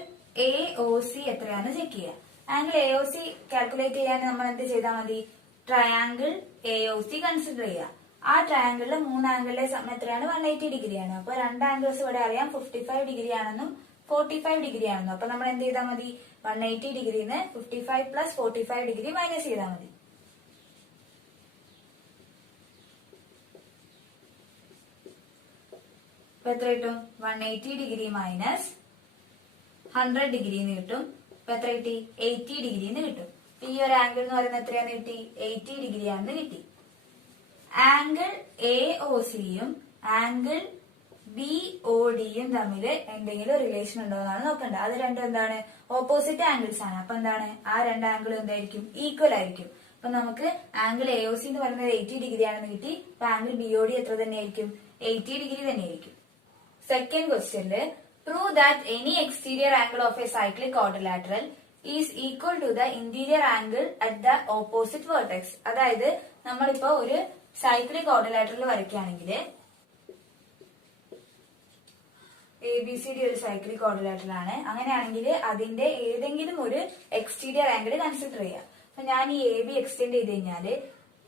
എ ഒ സി എത്രയാണെന്ന് ചെക്ക് ചെയ്യാം. Angle A O C calculate ചെയ്യാൻ നമ്മൾ എന്ത് ചെയ്താൽ മതി? Triangle A O C consider ചെയ്യാം. ആ ട്രയാംഗിളിലെ മൂന്ന് ആംഗിളിലെ സം എത്രയാണ്? 180 ഡിഗ്രിയാണ്. അപ്പൊ രണ്ട് ആംഗിൾസ് ഇവിടെ അറിയാം, 55 ഡിഗ്രി ആണെന്നും 45 ഡിഗ്രി ആണെന്നും. അപ്പൊ നമ്മൾ എന്ത് ചെയ്താൽ മതി? 180 ഡിഗ്രിന്ന് 55 പ്ലസ് 45 ഡിഗ്രി മൈനസ് ചെയ്താൽ മതി. അപ്പൊ എത്ര കിട്ടും? 180 ഡിഗ്രി മൈനസ് 100 ഡിഗ്രി എന്ന് കിട്ടും. അപ്പൊ എത്ര കിട്ടി? 80 ഡിഗ്രി എന്ന് കിട്ടും. ഈ ഒരു ആംഗിൾ എന്ന് പറയുന്നത് എത്രയാന്ന് കിട്ടി? 80 ഡിഗ്രി ആണെന്ന് കിട്ടി. ആംഗിൾ എ ഒ സിയും ആംഗിൾ ബി ഒ ഡിയും തമ്മിൽ എന്തെങ്കിലും റിലേഷൻ ഉണ്ടോ എന്നാണ് നോക്കേണ്ടത്. അത് രണ്ടും എന്താണ്? ഓപ്പോസിറ്റ് ആംഗിൾസ് ആണ്. അപ്പൊ എന്താണ്? ആ രണ്ട് ആംഗിളും എന്തായിരിക്കും? ഈക്വൽ ആയിരിക്കും. അപ്പൊ നമുക്ക് ആംഗിൾ എ ഒ സി എന്ന് പറയുന്നത് 80 ഡിഗ്രി ആണെന്ന് കിട്ടി. അപ്പൊ ആംഗിൾ ബി ഒ ഡി എത്ര തന്നെയായിരിക്കും? 80 ഡിഗ്രി തന്നെയായിരിക്കും. സെക്കൻഡ് ക്വസ്റ്റ്യനില് prove that any exterior angle of a cyclic quadrilateral is equal to the interior angle at the opposite vertex. അതായത് നമ്മളിപ്പോ ഒരു സൈക്ലിക് ക്വാഡ്രിലാറ്ററൽ വരയ്ക്കുകയാണെങ്കിൽ എ ബി സി ഡി ഒരു സൈക്ലിക് ക്വാഡ്രിലാറ്ററൽ ആണ്. അങ്ങനെയാണെങ്കിൽ അതിന്റെ ഏതെങ്കിലും ഒരു എക്സ്റ്റീരിയർ ആംഗിൾ കൺസിഡർ ചെയ്യാം. അപ്പൊ ഞാൻ ഈ എ ബി എക്സ്റ്റെൻഡ് ചെയ്ത് കഴിഞ്ഞാല്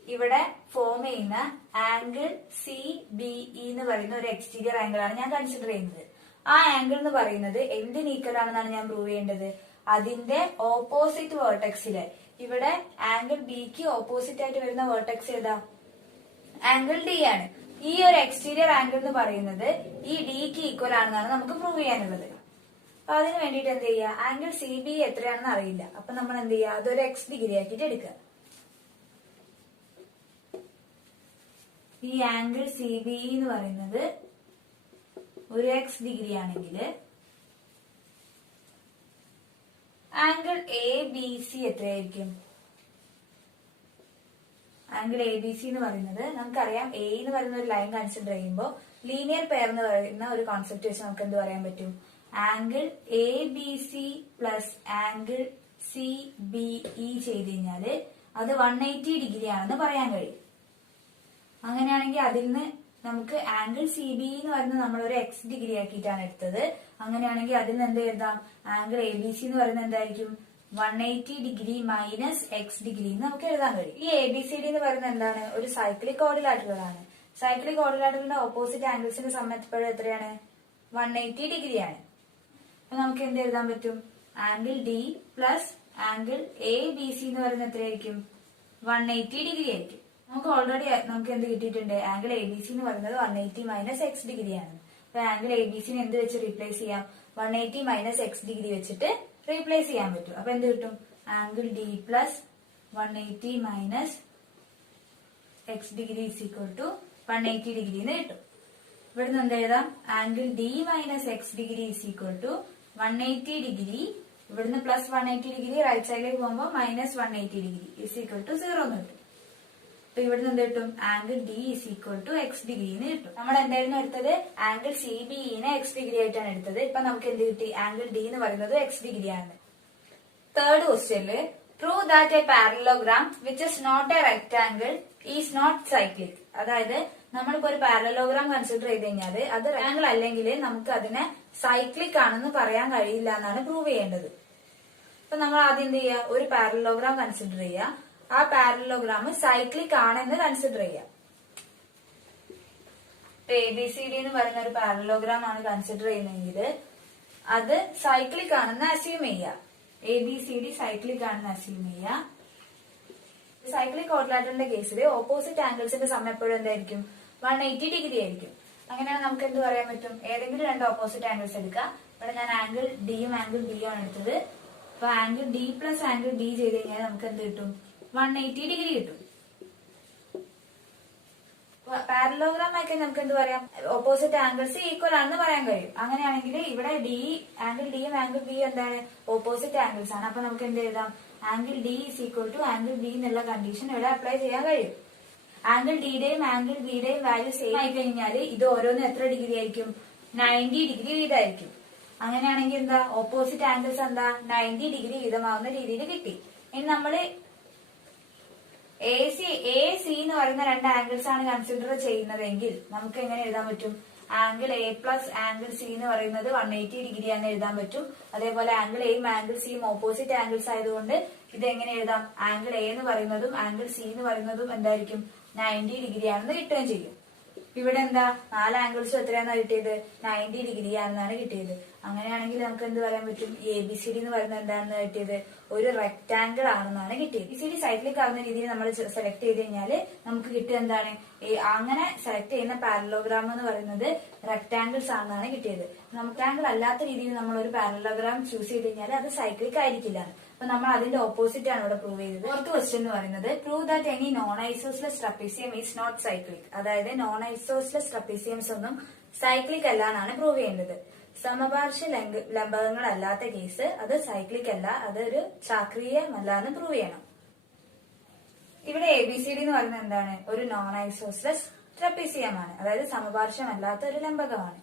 ഇവിടെ ഫോം ചെയ്യുന്ന ആംഗിൾ സി ബി ഇ എന്ന് പറയുന്ന ഒരു എക്സ്റ്റീരിയർ ആംഗിൾ ആണ് ഞാൻ കൺസിഡർ ചെയ്യുന്നത്. ആ ആംഗിൾ എന്ന് പറയുന്നത് എന്തിന് ഈക്വൽ ആണെന്നാണ് ഞാൻ പ്രൂവ് ചെയ്യേണ്ടത്? അതിന്റെ ഓപ്പോസിറ്റ് വേർട്ടെക്സില്. ഇവിടെ ആംഗിൾ ബിക്ക് ഓപ്പോസിറ്റ് ആയിട്ട് വരുന്ന വേർട്ടെക്സ് ഏതാ? ആംഗിൾ ഡി ആണ്. ഈ ഒരു എക്സ്റ്റീരിയർ ആംഗിൾ എന്ന് പറയുന്നത് ഈ ഡിക്ക് ഈക്വൽ ആണെന്നാണ് നമുക്ക് പ്രൂവ് ചെയ്യാനുള്ളത്. അപ്പൊ അതിന് വേണ്ടിയിട്ട് എന്ത് ചെയ്യുക? ആംഗിൾ സി ബി എത്രയാണെന്ന് അറിയില്ല. അപ്പൊ നമ്മൾ എന്ത് ചെയ്യുക? അതൊരു എക്സ് ഡിഗ്രി ആക്കിയിട്ട് എടുക്കുക. ഈ ആംഗിൾ സി ബി എന്ന് പറയുന്നത് ഒരു എക്സ് ഡിഗ്രി ആണെങ്കിൽ ആംഗിൾ എ ബി സി എത്രയായിരിക്കും? ആംഗിൾ എ ബി സി എന്ന് പറയുന്നത് നമുക്കറിയാം, എ എന്ന് പറയുന്ന ഒരു ലൈൻ കൺസിഡർ ചെയ്യുമ്പോൾ ലീനിയർ പെയർ എന്ന് പറയുന്ന ഒരു കോൺസെപ്റ്റ് വെച്ച് നമുക്ക് എന്ത് പറയാൻ പറ്റും? Angle A B C plus angle C B E ചെയ്ത് കഴിഞ്ഞാല് അത് 180 ഡിഗ്രി ആണെന്ന് പറയാൻ കഴിയും. അങ്ങനെയാണെങ്കിൽ അതിൽ നിന്ന് നമുക്ക് ആംഗിൾ സി ബി എന്ന് പറയുന്നത് നമ്മൾ ഒരു എക്സ് ഡിഗ്രി ആക്കിയിട്ടാണ് എടുത്തത്. അങ്ങനെയാണെങ്കിൽ അതിൽ നിന്ന് എന്ത് എഴുതാം? ആംഗിൾ എ ബി സി എന്ന് പറയുന്നത് എന്തായിരിക്കും? 180 ഡിഗ്രി മൈനസ് എക്സ് ഡിഗ്രി നമുക്ക് എഴുതാൻ കഴിയും. ഈ എ ബി സി ഡി എന്ന് പറയുന്നത് എന്താണ്? ഒരു സൈക്ലിക് ക്വാഡ്രിലാറ്ററൽ ആണ്. സൈക്ലിക് ക്വാഡ്രിലാറ്ററലിന്റെ ഓപ്പോസിറ്റ് ആംഗിൾസിന്റെ സം എപ്പോഴും എത്രയാണ്? 180 ഡിഗ്രിയാണ്. അപ്പൊ നമുക്ക് എന്ത് എഴുതാൻ പറ്റും? Angle D plus angle A B C എന്ന് പറയുന്നത് എത്രയായിരിക്കും? 180 ഡിഗ്രി ആയിരിക്കും. നമുക്ക് ഓൾറെഡി നമുക്ക് എന്ത് കിട്ടിയിട്ടുണ്ട്? ആംഗിൾ എ ബി സി എന്ന് പറയുന്നത് 180 മൈനസ് എക്സ് ഡിഗ്രി ആണ്. അപ്പൊ ആംഗിൾ എ ബി സിനെ എന്ത് വെച്ച് റീപ്ലേസ് ചെയ്യാം? 180 മൈനസ് എക്സ് ഡിഗ്രി വെച്ചിട്ട് റീപ്ലേസ് ചെയ്യാൻ പറ്റും. അപ്പൊ എന്ത് കിട്ടും? Angle D plus 180 minus X degree is equal to 180 degree എന്ന് കിട്ടും. ഇവിടുന്ന് എന്ത് എഴുതാം? Angle D minus X degree is equal to 180 degree. ഇവിടുന്ന് പ്ലസ് 180 ഡിഗ്രി റൈറ്റ് സൈഡിലേക്ക് പോകുമ്പോൾ minus 180 degree is equal to 0 എന്ന് കിട്ടും. അപ്പൊ ഇവിടുന്ന് എന്ത് കിട്ടും? Angle D is equal to X degree എന്ന് കിട്ടും. നമ്മൾ എന്തായിരുന്നു എടുത്തത്? ആംഗിൾ സി ബി ഇനെ എക്സ് ഡിഗ്രി ആയിട്ടാണ് എടുത്തത്. ഇപ്പൊ നമുക്ക് എന്ത് കിട്ടി? ആംഗിൾ ഡി എന്ന് പറയുന്നത് എക്സ് ഡിഗ്രി ആണ്. തേർഡ് ക്വസ്റ്റ്യനില് prove that a parallelogram which is not a rectangle is not cyclic. അതായത് നമ്മളിപ്പോ ഒരു പാരലോഗ്രാം കൺസിഡർ ചെയ്ത് കഴിഞ്ഞാല് അത് റെക്ടാംഗിൾ അല്ലെങ്കിൽ നമുക്ക് അതിനെ സൈക്ലിക് ആണെന്ന് പറയാൻ കഴിയില്ല എന്നാണ് പ്രൂവ് ചെയ്യേണ്ടത്. അപ്പൊ നമ്മൾ ആദ്യം എന്ത് ചെയ്യുക? ഒരു പാരലോഗ്രാം കൺസിഡർ ചെയ്യുക. ആ പാരലോഗ്രാം സൈക്ലിക് ആണെന്ന് കൺസിഡർ ചെയ്യാം. എ ബി സി ഡി എന്ന് പറയുന്ന ഒരു പാരലോഗ്രാം ആണ് കൺസിഡർ ചെയ്യുന്നതെങ്കിൽ അത് സൈക്ലിക് ആണെന്ന് അസ്യൂം ചെയ്യുക. A B C D cyclic ആണെന്ന് അസ്യൂം ചെയ്യുക. സൈക്ലിക് ക്വാഡ്രിലാറ്ററലിന്റെ കേസിൽ ഓപ്പോസിറ്റ് ആംഗിൾസിന്റെ സം എപ്പോഴും എന്തായിരിക്കും? 180 ഡിഗ്രി ആയിരിക്കും. അങ്ങനെയാണ് നമുക്ക് എന്ത് പറയാൻ പറ്റും? ഏതെങ്കിലും രണ്ട് ഓപ്പോസിറ്റ് ആംഗിൾസ് എടുക്കുക. ഇവിടെ ഞാൻ ആംഗിൾ ഡിയും ആംഗിൾ ബിയും ആണ് എടുത്തത്. അപ്പൊ angle D plus angle B ചെയ്ത് കഴിഞ്ഞാൽ നമുക്ക് എന്ത് കിട്ടും? 180 ഡിഗ്രി കിട്ടും. പാരലോഗ്രാം ആക്കി നമുക്ക് എന്ത് പറയാം? ഓപ്പോസിറ്റ് ആംഗിൾസ് ഈക്വൽ ആണെന്ന് പറയാൻ കഴിയും. അങ്ങനെയാണെങ്കിൽ ഇവിടെ ആംഗിൾ ഡിയും ആംഗിൾ ബിയും എന്താണ്? ഓപ്പോസിറ്റ് ആംഗിൾസ് ആണ്. അപ്പൊ നമുക്ക് എന്ത് എഴുതാം? Angle D is equal to angle B എന്നുള്ള കണ്ടീഷൻ ഇവിടെ അപ്ലൈ ചെയ്യാൻ കഴിയും. ആംഗിൾ ഡിയുടെയും ആംഗിൾ ബിയുടെയും വാല്യൂ സെയിം ആയി കഴിഞ്ഞാൽ ഇത് ഓരോന്നും എത്ര ഡിഗ്രി ആയിരിക്കും? 90 ഡിഗ്രി വീതമായിരിക്കും. അങ്ങനെയാണെങ്കിൽ എന്താ? ഓപ്പോസിറ്റ് ആംഗിൾസ് എന്താ? 90 ഡിഗ്രി വീതമാവുന്ന രീതിയിൽ കിട്ടി. ഇനി നമ്മള് എ സി എന്ന് പറയുന്ന രണ്ട് ആംഗിൾസ് ആണ് കൺസിഡർ ചെയ്യുന്നതെങ്കിൽ നമുക്ക് എങ്ങനെ എഴുതാൻ പറ്റും? Angle A plus angle C എന്ന് പറയുന്നത് 180 ഡിഗ്രി ആണെന്ന് എഴുതാൻ പറ്റും. അതേപോലെ ആംഗിൾ എയും ആംഗിൾ സിയും ഓപ്പോസിറ്റ് ആംഗിൾസ് ആയതുകൊണ്ട് ഇത് എങ്ങനെ എഴുതാം? ആംഗിൾ എ എന്ന് പറയുന്നതും ആംഗിൾ സി എന്ന് പറയുന്നതും എന്തായിരിക്കും? 90 ഡിഗ്രി ആണെന്ന് കിട്ടുകയും ചെയ്യും. ഇവിടെ എന്താ? നാല് ആംഗിൾസും എത്രയാണെന്ന് കിട്ടിയത്? 90 ഡിഗ്രി ആണെന്നാണ് കിട്ടിയത്. അങ്ങനെയാണെങ്കിൽ നമുക്ക് എന്ത് പറയാൻ പറ്റും? ABCD എന്ന് പറയുന്നത് എന്താണെന്ന് കിട്ടിയത്? ഒരു റെക്ടാംഗിൾ ആണെന്നാണ് കിട്ടിയത്. ABCD സൈക്ലിക് ആവുന്ന രീതിയിൽ നമ്മൾ സെലക്ട് ചെയ്ത് കഴിഞ്ഞാൽ നമുക്ക് കിട്ടിയ എന്താണ്? അങ്ങനെ സെലക്ട് ചെയ്യുന്ന പാരലോഗ്രാം എന്ന് പറയുന്നത് റെക്ടാംഗിൾസ് ആണെന്നാണ് കിട്ടിയത്. റെക്ടാംഗിൾ അല്ലാത്ത രീതിയിൽ നമ്മൾ ഒരു പാരലോഗ്രാം ചൂസ് ചെയ്ത് കഴിഞ്ഞാൽ അത് സൈക്ലിക് ആയിരിക്കില്ല. അപ്പൊ നമ്മൾ അതിന്റെ ഓപ്പോസിറ്റ് ആണ് ഇവിടെ പ്രൂവ് ചെയ്തത്. ഫോർത്ത് ക്വസ്റ്റ്യൻ എന്ന് പറയുന്നത് prove that any non isosceles trapezium is not cyclic. അതായത് നോൺ ഐസോസ്ലെസ് ട്രപ്പീസിയംസ് ഒന്നും സൈക്ലിക് അല്ല എന്നാണ് പ്രൂവ് ചെയ്യേണ്ടത്. സമപാർശ്വ ലംബകങ്ങളല്ലാത്ത കേസ് അത് സൈക്ലിക് അല്ല, അതൊരു ചാക്രീയമല്ല എന്ന് പ്രൂവ് ചെയ്യണം. ഇവിടെ ABCD എന്ന് പറയുന്നത് എന്താണ്? ഒരു നോൺ ഐസോസ്ലെസ് ട്രപ്പീസിയമാണ്, അതായത് സമപാർശ്വമല്ലാത്ത ഒരു ലംബകമാണ്.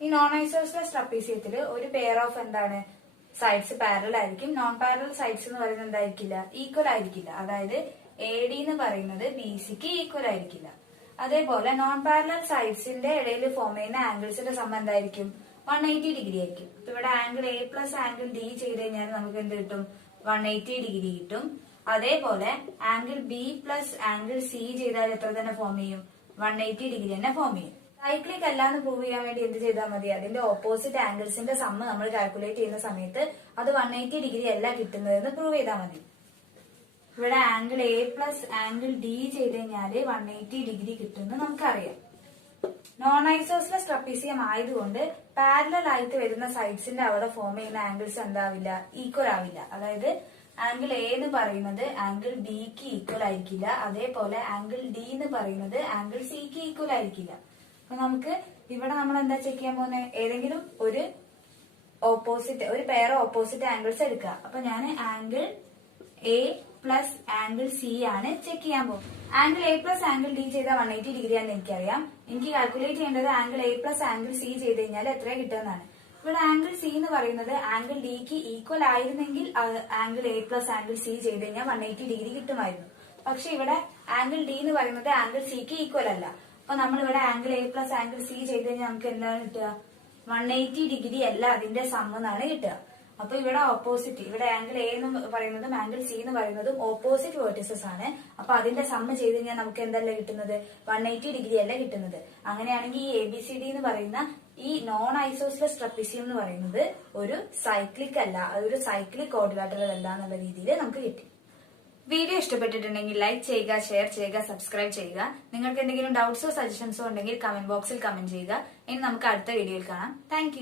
ഈ നോൺ ഐസോസ്ലെസ് ട്രപ്പീസിയത്തിൽ ഒരു പെയർ ഓഫ് എന്താണ്? സൈഡ്സ് പാരലൽ ആയിരിക്കും. നോൺ പാരലൽ സൈഡ്സ് എന്ന് പറയുന്നത് എന്തായിരിക്കില്ല? ഈക്വൽ ആയിരിക്കില്ല. അതായത് AD എന്ന് പറയുന്നത് BCക്ക് ഈക്വൽ ആയിരിക്കില്ല. അതേപോലെ നോൺ പാരലൽ സൈഡ്സിന്റെ ഇടയിൽ ഫോം ചെയ്യുന്ന ആംഗിൾസിന്റെ സം എന്തായിരിക്കും? 180 ഡിഗ്രി ആയിരിക്കും. അപ്പൊ ഇവിടെ angle A plus angle D ചെയ്ത് കഴിഞ്ഞാൽ നമുക്ക് എന്ത് കിട്ടും? 180 ഡിഗ്രി കിട്ടും. അതേപോലെ angle B plus angle C ചെയ്താൽ എത്ര തന്നെ ഫോം ചെയ്യും? 180 ഡിഗ്രി തന്നെ ഫോം ചെയ്യും. സൈക്ലിക് അല്ല എന്ന് പ്രൂവ് ചെയ്യാൻ വേണ്ടി എന്ത് ചെയ്താൽ മതി? അതിന്റെ ഓപ്പോസിറ്റ് ആംഗിൾസിന്റെ സമ്മ് നമ്മൾ കാൽക്കുലേറ്റ് ചെയ്യുന്ന സമയത്ത് അത് 180 ഡിഗ്രി അല്ല കിട്ടുന്നതെന്ന് പ്രൂവ് ചെയ്താൽ മതി. ഇവിടെ angle A plus angle D ചെയ്ത് കഴിഞ്ഞാല് 180 ഡിഗ്രി കിട്ടുമെന്ന് നമുക്കറിയാം. നോൺ ഐസോസ്ലെസ് ട്രപ്പീസിയം ആയതുകൊണ്ട് പാരലൽ ആയിട്ട് വരുന്ന സൈഡ്സിന്റെ അവിടെ ഫോം ചെയ്യുന്ന ആംഗിൾസ് എന്താവില്ല? ഈക്വൽ ആവില്ല. അതായത് ആംഗിൾ A എന്ന് പറയുന്നത് ആംഗിൾ Bക്ക് ഈക്വൽ ആയിരിക്കില്ല. അതേപോലെ ആംഗിൾ D എന്ന് പറയുന്നത് ആംഗിൾ Cക്ക് ഈക്വൽ ആയിരിക്കില്ല. അപ്പൊ നമുക്ക് ഇവിടെ നമ്മൾ എന്താ ചെക്ക് ചെയ്യാൻ പോകുന്നത്? ഏതെങ്കിലും ഒരു പെയർ ഓപ്പോസിറ്റ് ആംഗിൾസ് എടുക്കുക. അപ്പൊ ഞാൻ angle A plus angle C ആണ് ചെക്ക് ചെയ്യാൻ പോകുന്നത്. Angle A plus angle D ചെയ്താൽ 180 ഡിഗ്രി ആണെന്ന് എനിക്കറിയാം. എനിക്ക് കാൽക്കുലേറ്റ് ചെയ്യേണ്ടത് angle A plus angle C ചെയ്ത് കഴിഞ്ഞാൽ എത്ര കിട്ടുമെന്നാണ്. ഇവിടെ ആംഗിൾ C എന്ന് പറയുന്നത് ആംഗിൾ Dക്ക് ഈക്വൽ ആയിരുന്നെങ്കിൽ angle A plus angle C ചെയ്ത് കഴിഞ്ഞാൽ 180 ഡിഗ്രി കിട്ടുമായിരുന്നു. പക്ഷെ ഇവിടെ ആംഗിൾ D എന്ന് പറയുന്നത് ആംഗിൾ Cക്ക് ഈക്വൽ അല്ല. അപ്പൊ നമ്മൾ ഇവിടെ angle A plus angle C ചെയ്ത് കഴിഞ്ഞാൽ നമുക്ക് എന്താണ് കിട്ടുക? 180 ഡിഗ്രി അല്ല അതിന്റെ സം എന്നാണ് കിട്ടുക. അപ്പൊ ഇവിടെ ഓപ്പോസിറ്റ്, ഇവിടെ ആംഗിൾ A എന്ന് പറയുന്നതും ആംഗിൾ C എന്ന് പറയുന്നതും ഓപ്പോസിറ്റ് വേർട്ടിസസ് ആണ്. അപ്പൊ അതിന്റെ സമ്മ് ചെയ്ത് കഴിഞ്ഞാൽ നമുക്ക് എന്തല്ല കിട്ടുന്നത്? 180 ഡിഗ്രി അല്ല കിട്ടുന്നത്. അങ്ങനെയാണെങ്കിൽ ഈ ABCD എന്ന് പറയുന്ന ഈ നോൺ ഐസോസ്ലെസ് ട്രപ്പീസിയം എന്ന് പറയുന്നത് ഒരു സൈക്ലിക് അല്ല, അതൊരു സൈക്ലിക് ക്വാഡ്രിലാറ്ററൽ അല്ല എന്നുള്ള രീതിയിൽ നമുക്ക് കിട്ടി. വീഡിയോ ഇഷ്ടപ്പെട്ടിട്ടുണ്ടെങ്കിൽ ലൈക്ക് ചെയ്യുക, ഷെയർ ചെയ്യുക, സബ്സ്ക്രൈബ് ചെയ്യുക. നിങ്ങൾക്ക് എന്തെങ്കിലും ഡൗട്ട്സോ സജഷൻസോ ഉണ്ടെങ്കിൽ കമന്റ് ബോക്സിൽ കമന്റ് ചെയ്യുക. ഇനി നമുക്ക് അടുത്ത വീഡിയോയിൽ കാണാം. താങ്ക്